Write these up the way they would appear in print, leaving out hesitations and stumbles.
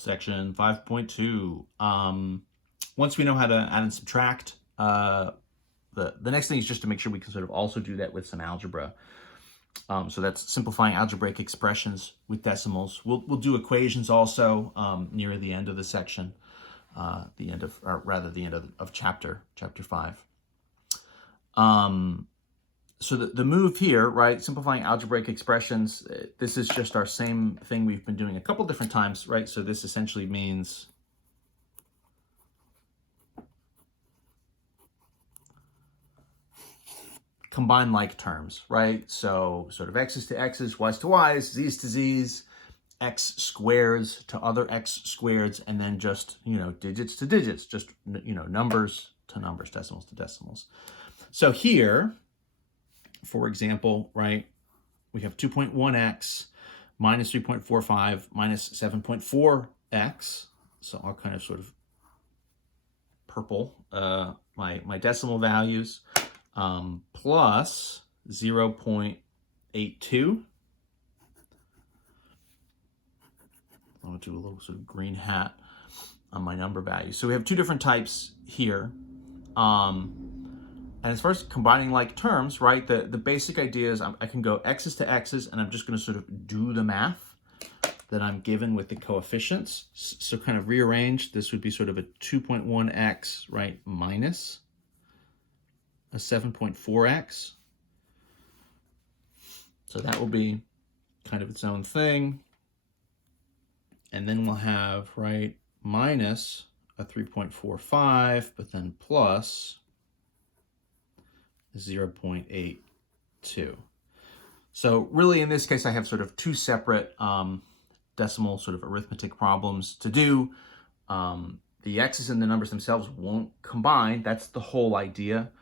Section 5.2. Once we know how to add and subtract, the next thing is just to make sure we can sort of also do that with some algebra. So that's simplifying algebraic expressions with decimals. We'll do equations also near the end of the section, the end of chapter 5. So the move here, right, simplifying algebraic expressions, this is just our same thing we've been doing a couple different times, right? So this essentially means combine like terms, right? So sort of x's to x's, y's to y's, z's to z's, x squares to other x squareds, and then just, digits to digits, just, numbers to numbers, decimals to decimals. So here, for example, right, we have 2.1x minus 3.45 minus 7.4x. So I'll kind of sort of purple my decimal values, plus 0.82. I'll do a little sort of green hat on my number value. So we have two different types here. And as far as combining like terms, right, the basic idea is I can go x's to x's, and I'm just going to sort of do the math that I'm given with the coefficients. So kind of rearrange, this would be sort of a 2.1x, right, minus a 7.4x. So that will be kind of its own thing. And then we'll have, right, minus a 3.45, but then plus 0.82. So really in this case, I have sort of two separate decimal sort of arithmetic problems to do. The x's and the numbers themselves won't combine. That's the whole idea,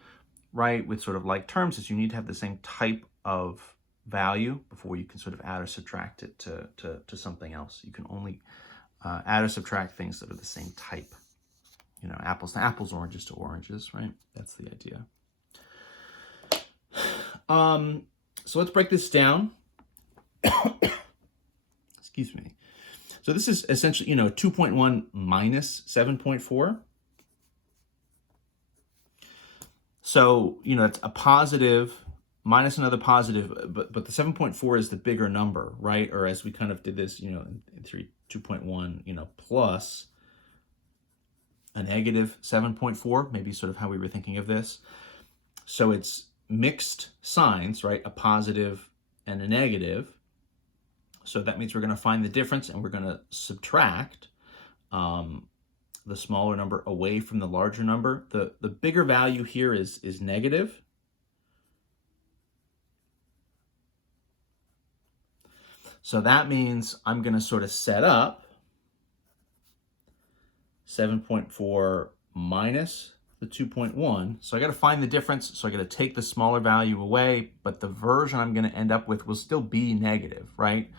right? With sort of like terms, is you need to have the same type of value before you can sort of add or subtract it to something else. You can only add or subtract things that are the same type. Apples to apples, oranges to oranges, right? That's the idea. So let's break this down. Excuse me. So this is essentially, 2.1 minus 7.4. So, it's a positive minus another positive, but the 7.4 is the bigger number, right? Or as we kind of did this, in 2.1, plus a negative 7.4, maybe sort of how we were thinking of this. So it's mixed signs, right? A positive and a negative. So that means we're going to find the difference, and we're going to subtract the smaller number away from the larger number. The bigger value here is negative. So that means I'm going to sort of set up 7.4 minus the 2.1. So I got to find the difference. So I got to take the smaller value away, but the version I'm going to end up with will still be negative, right?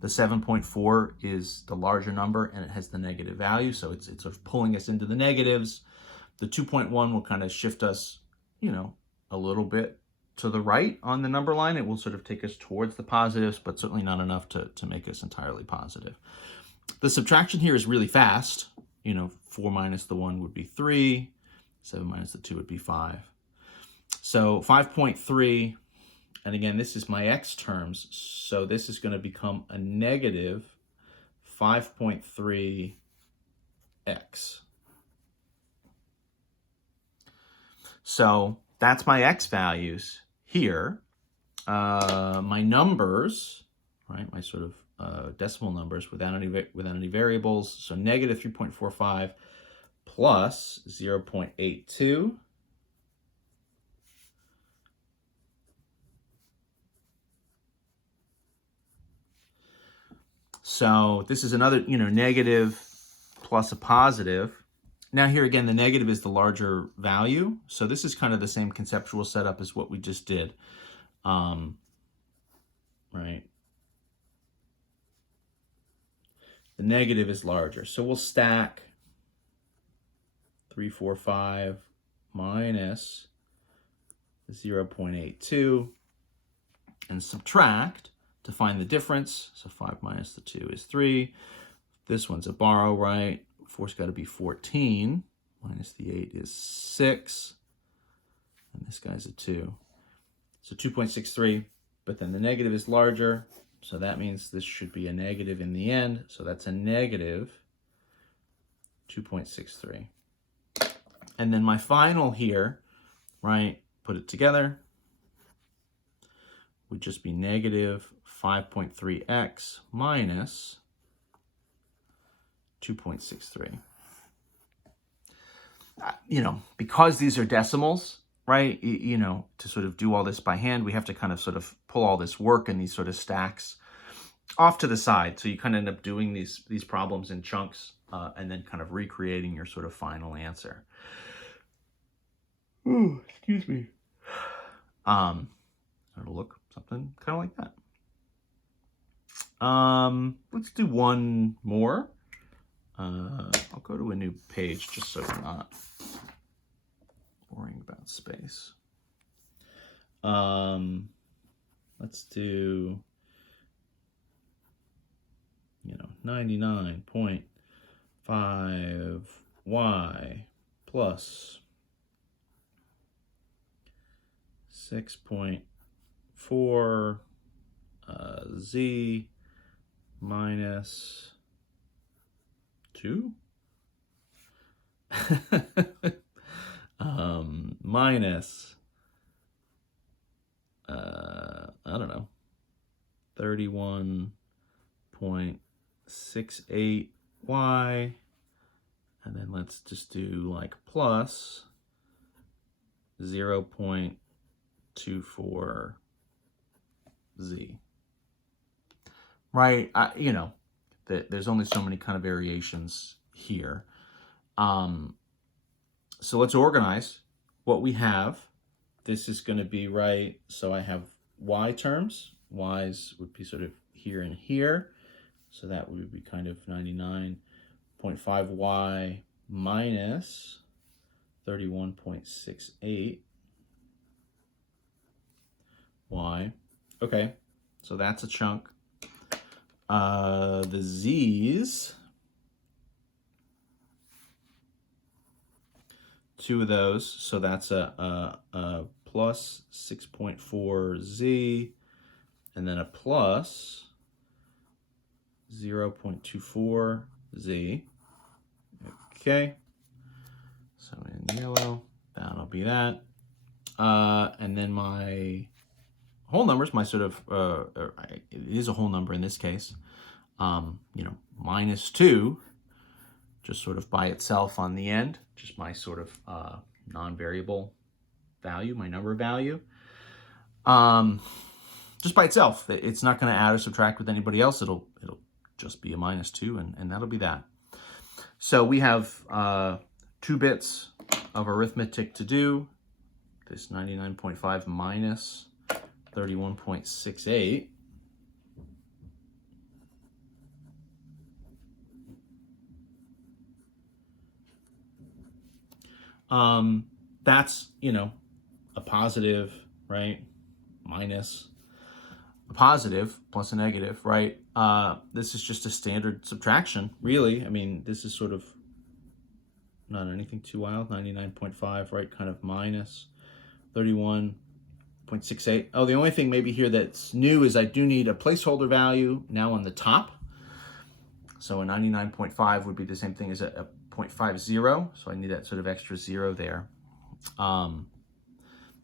The 7.4 is the larger number, and it has the negative value. So it's sort of pulling us into the negatives. The 2.1 will kind of shift us, a little bit to the right on the number line. It will sort of take us towards the positives, but certainly not enough to make us entirely positive. The subtraction here is really fast. 4 minus the 1 would be 3. 7 minus the 2 would be 5. So 5.3, and again, this is my x terms, so this is going to become a negative 5.3x. So that's my x values here. My numbers, right, my sort of decimal numbers without any variables, so negative 3.45 plus 0.82. So this is another, negative plus a positive. Now here again, the negative is the larger value. So this is kind of the same conceptual setup as what we just did, right? The negative is larger. So we'll stack 345 minus 0.82 and subtract to find the difference. So 5 minus the 2 is 3. This one's a borrow, right? 4's got to be 14. Minus the 8 is 6. And this guy's a 2. So 2.63, but then the negative is larger. So that means this should be a negative in the end. So that's a negative 2.63. And then my final here, right, put it together, would just be negative 5.3x minus 2.63. You know, because these are decimals, right, you know, to sort of do all this by hand, we have to kind of sort of pull all this work and these sort of stacks off to the side. So you kind of end up doing these problems in chunks and then kind of recreating your sort of final answer. Ooh, excuse me. It'll look something kind of like that. Let's do one more. I'll go to a new page just so we're not worrying about space. Let's do, 99.5y plus 6.4 z minus 2 minus I don't know, 31.68y, and then let's just do like plus 0.24z. Right, there's only so many kind of variations here. So let's organize what we have. This is going to be right. So I have y terms. Y's would be sort of here and here. So that would be kind of 99.5y minus 31.68 y. Okay, so that's a chunk. The z's, 2 of those, so that's a plus 6.4z, and then a plus 0.24z. Okay, so in yellow, that'll be that. And then my whole numbers, my sort of, it is a whole number in this case, minus 2, just sort of by itself on the end, just my sort of non-variable value, my number value. Just by itself. It's not going to add or subtract with anybody else. It'll just be a minus 2, and that'll be that. So we have 2 bits of arithmetic to do. This 99.5 minus 31.68. That's, a positive, right? Minus a positive plus a negative, right? This is just a standard subtraction, really. I mean, this is sort of not anything too wild. 99.5, right? Kind of minus 31.68. Oh, the only thing maybe here that's new is I do need a placeholder value now on the top. So a 99.5 would be the same thing as a 0.50. So I need that sort of extra 0 there.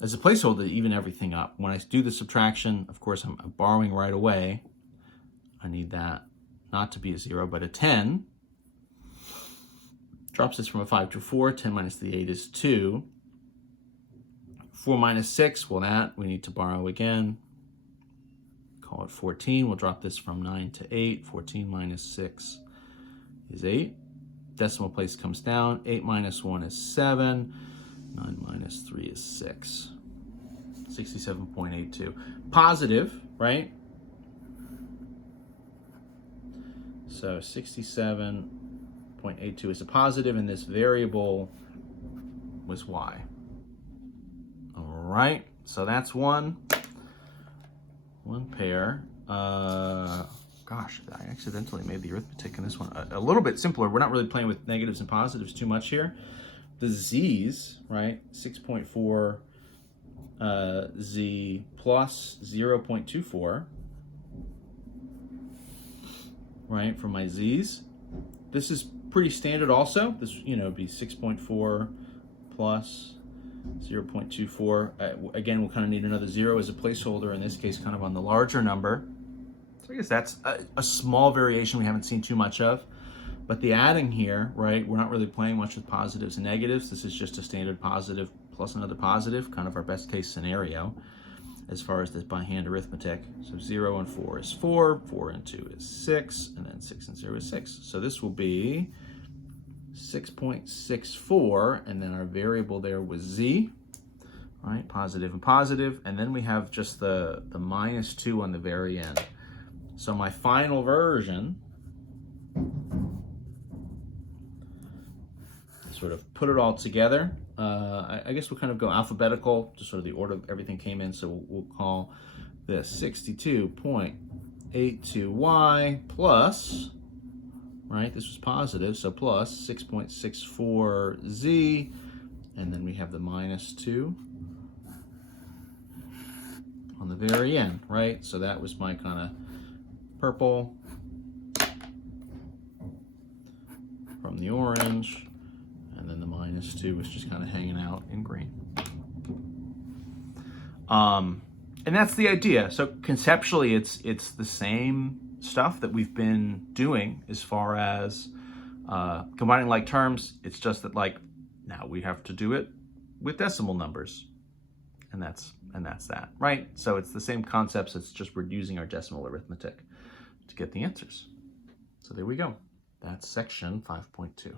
As a placeholder to even everything up. When I do the subtraction, of course, I'm borrowing right away. I need that not to be a 0, but a 10. Drops this from a 5 to a 4. 10 minus the 8 is 2. 4 minus 6, well, that we need to borrow again. Call it 14. We'll drop this from 9 to 8. 14 minus 6 is 8. Decimal place comes down. 8 minus 1 is 7. 9 minus 3 is 6. 67.82. Positive, right? So 67.82 is a positive, and this variable was y. All right, so that's one pair. God, gosh, I accidentally made the arithmetic in this one a little bit simpler. We're not really playing with negatives and positives too much here. The z's, right, 6.4 z plus 0.24, right, for my z's. This is pretty standard also. This, you know, would be 6.4 plus 0.24. Again, we'll kind of need another 0 as a placeholder, in this case kind of on the larger number. So I guess that's a small variation we haven't seen too much of. But the adding here, right, we're not really playing much with positives and negatives. This is just a standard positive plus another positive, kind of our best case scenario as far as this by hand arithmetic. So 0 and 4 is 4, 4 and 2 is 6, and then 6 and 0 is 6. So this will be 6.64, and then our variable there was z, right, positive and positive, and then we have just the minus 2 on the very end. So my final version, sort of put it all together. I guess we'll kind of go alphabetical, just sort of the order everything came in. So we'll call this 62.82y plus, right, this was positive, so plus 6.64z, and then we have the minus 2 on the very end, right? So that was my kind of purple from the orange, and then the minus 2 was just kind of hanging out in green. And that's the idea. So conceptually, it's the same stuff that we've been doing as far as combining like terms. It's just that, like, now we have to do it with decimal numbers, and that's that, right? So it's the same concepts. It's just we're using our decimal arithmetic to get the answers. So there we go. That's section 5.2.